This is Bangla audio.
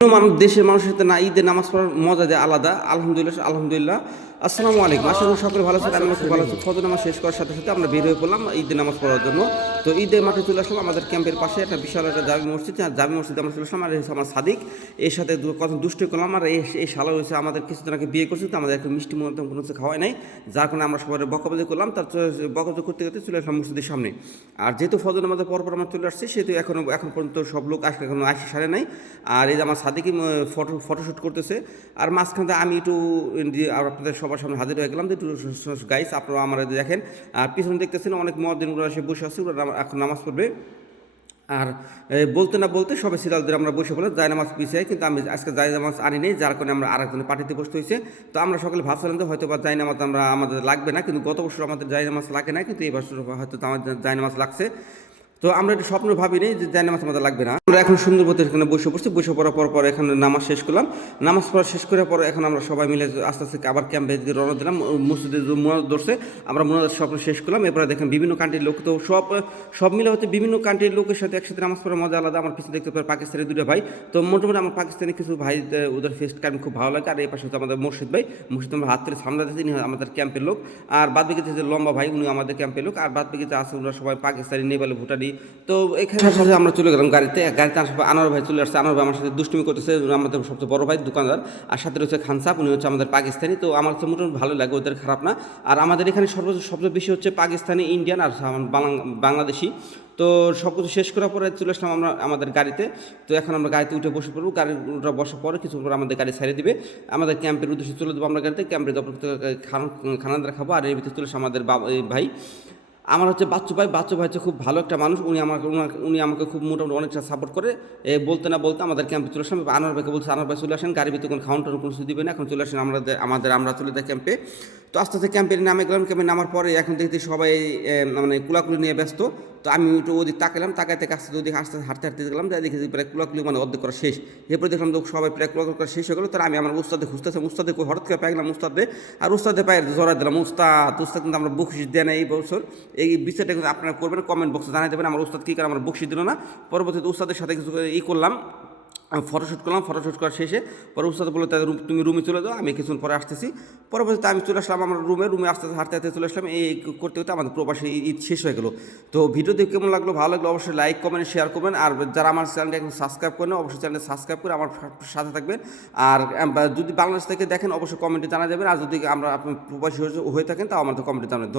দেশের মানুষের সাথে না ঈদের নামাজ পড়ার মজা যে আলাদা। আলহামদুলিল্লাহ আলহামদুলিল্লাহ। আসসালামু আলাইকুম। আশা করি সকলে ভালো আছেন। আমি খুব ভালো আছি। ফজর নামাজ শেষ করার সাথে সাথে আমরা বের হয়ে পড়লাম ঈদের নামাজ পড়ার জন্য। তো ঈদের মাঠে চলে আসলাম। আমাদের ক্যাম্পের পাশে একটা বিশাল একটা জামি মসজিদ, আর জামি মসজিদে আমরা চলে আসলাম। আর হচ্ছে আমার সাদিক, এর সাথে কথা দুষ্টু করলাম। আর এই শালা হয়েছে আমাদের কিছুদিন আগে বিয়ে করছে, তো আমাদের একটা মিষ্টি মতো কোনো কিছু খাওয়াই নাই, যার কারণে আমরা সবাই বকাবাজি করলাম। তার বকাবাজি করতে করতে চলে আসলাম মসজিদের সামনে। আর যেহেতু ফজর নামাজের পর আমরা চলে আসছি, সেহেতু এখন পর্যন্ত সব লোক এখনো আসে সারে নাই। আর এই যে আমার সাদিকই ফটোশ্যুট করতেছে। আর মাঝখানে আমি একটু আপনাদের সবার সামনে হাজির হয়ে গেলাম যে একটু গাইস আপনারা আমার দেখেন। আর পিছনে দেখতেছেন অনেক মুয়াজ্জিনগুলো এসে বসে আছে, ওরা এখন নামাজ পড়বে। আর বলতে না বলতে সবাই সিরিয়াল ধরে আমরা বসে পড়ে নামাজ পিছিয়ে, কিন্তু আমি আজকে নামাজ আনি নেই, যার কারণে আমরা আরেকজনের পার্টিতে বসতে হয়েছে। তো আমরা সকলে ভাবছিলাম যে হয়তো বা নামাজ আমাদের লাগবে না, কিন্তু গত বছর আমাদের নামাজ লাগে না, কিন্তু এই বছর হয়তো আমাদের নামাজ লাগছে। তো আমরা একটু স্বপ্ন ভাবি নেই যে নামাজ আমাদের লাগবে না। আমরা এখন সুন্দর মতো এখানে বসে পড়ছি। বসে পড়ার পর এখানে নামাজ শেষ করলাম। নামাজ পড়া শেষ করার পর এখন আমরা সবাই মিলে আস্তে আস্তে আবার ক্যাম্পে রওনা দিলাম। মসজিদে মুনাজাত ধরছে, আমরা মুনাজাত স্বপ্ন শেষ করলাম। এরপরে দেখেন বিভিন্ন কান্ট্রির লোক, তো সব মিলে হচ্ছে বিভিন্ন কান্ট্রির লোকের সাথে একসাথে নামাজ পড়ার মজা আলাদা। আমার পিছনে দেখতে পাই পাকিস্তানি দুটো ভাই। তো মোটামুটি আমার পাকিস্তানি কিছু ভাই ওদের ফেস কার্ড খুব ভালো লাগে। আর এই পাশে হচ্ছে আমাদের মুর্শিদ ভাই। মুর্শিদ আমরা হাত থেকে সামনে দিচ্ছি, আমাদের ক্যাম্পের লোক। আর বাদ বিকেতে যে লম্বা ভাই, উনি আমাদের ক্যাম্পের লোক। আর বাদ বিকেতে আছে ওরা সবাই পাকিস্তানি, নেপালি, ভুটানি। তো এখানে সাথে আমরা চলে গেলাম গাড়িতে আসলে আনোয়ার ভাই চলে আসছে। আনোয়ার ভাই আমার সাথে দুষ্টুমি করতেছে, আমাদের সবচেয়ে বড় ভাই দোকানদার। আর সাথে রয়েছে খানসাপ, উনি হচ্ছে আমাদের পাকিস্তানি। তো আমার তো মোটামুটি ভালো লাগে, ওদের খারাপ না। আর আমাদের এখানে সবচেয়ে বেশি হচ্ছে পাকিস্তানি, ইন্ডিয়ান আর বাংলাদেশি। তো সব কিছু শেষ করার পরে চলে আসলাম আমরা আমাদের গাড়িতে। তো এখন আমরা গাড়িতে উঠে বসে পড়বো। গাড়িটা বসার পরে কিছু পর আমাদের গাড়ি ছেড়ে দিবে, আমাদের ক্যাম্পের উদ্দেশ্যে চলে দেবো। আমরা গাড়িতে ক্যাম্পের খানাদার খাবো। আর এর ভিতরে চলে আসে আমাদের ভাই। আমার হচ্ছে বাচ্চু ভাই হচ্ছে খুব ভালো একটা মানুষ। উনি আমাকে খুব মোটামুটি অনেকটা সাপোর্ট করে। বলতে না বলতে আমাদের ক্যাম্পে চলে আসেন। আনোয়ার ভাইকে বলছে আনোয়ার ভাই চলে আসেন, গাড়ির ভিতরে কোনো খাওয়ান টাউন কোনো কিছু দিবে না, এখন চলে আসেন আমরা চলে যাই ক্যাম্পে। তো আস্তে আস্তে ক্যাম্পে নামে গেলাম। ক্যাম্পে নামার পরে এখন দেখতে সবাই মানে কুলাকুলি নিয়ে ব্যস্ত। তো আমি একটু ওদিক তাকালাম, তাকাইতে কাছে ওদিকে আস্তে হাঁটতে গেলাম, তাই দেখি প্রায় কুলাকুলি মানে অর্ধেক করা শেষ। এরপরে দেখলাম তো সবাই প্রায় কুলাকুলি করা শেষ হয়ে গেলো। তার আমি আমার উস্তাদে খুঁজতেছি, উস্তাদে হঠাৎ করে পাই গেলাম উস্তাদে। আর উস্তাদে পায়ে জড়াই দিলাম। উস্তাদ কিন্তু আমরা বকশিস দেয় না এই বছর। এই বিষয়টা কিন্তু আপনারা করবেন, কমেন্ট বক্সে জানাই দেবেন আমার উস্তাদ কী করে আমার বকশিস দিল না। পরবর্তীতে উস্তাদের সাথে কিছু করলাম, ফটোশ্যুট করলাম। ফটোশ্যুট করার শেষে পরে উস্তাদ বললো তাদের তুমি রুমে চলে যাও, আমি কিছুক্ষণ পরে আসতেছি। পরবর্তীতে আমি চলে আসলাম আমার রুমে আস্তে আস্তে হাঁটতে চলে আসলাম। এই করতে করতে আমাদের প্রবাসী ঈদ শেষ হয়ে গেলো। তো ভিডিও দেখে কেমন লাগলো, ভালো লাগলো অবশ্যই লাইক কমেন্ট শেয়ার করবেন। আর যারা আমার চ্যানেলটা এখন সাবস্ক্রাইব করেন, অবশ্যই চ্যানেলটা সাবস্ক্রাইব করে আমার সাথে থাকবেন। আর যদি বাংলাদেশ থেকে দেখেন অবশ্যই কমেন্টে জানা যাবেন। আর যদি আমরা প্রবাসী হয়ে থাকেন তাও আমাদের কমেন্টে জানাবেন।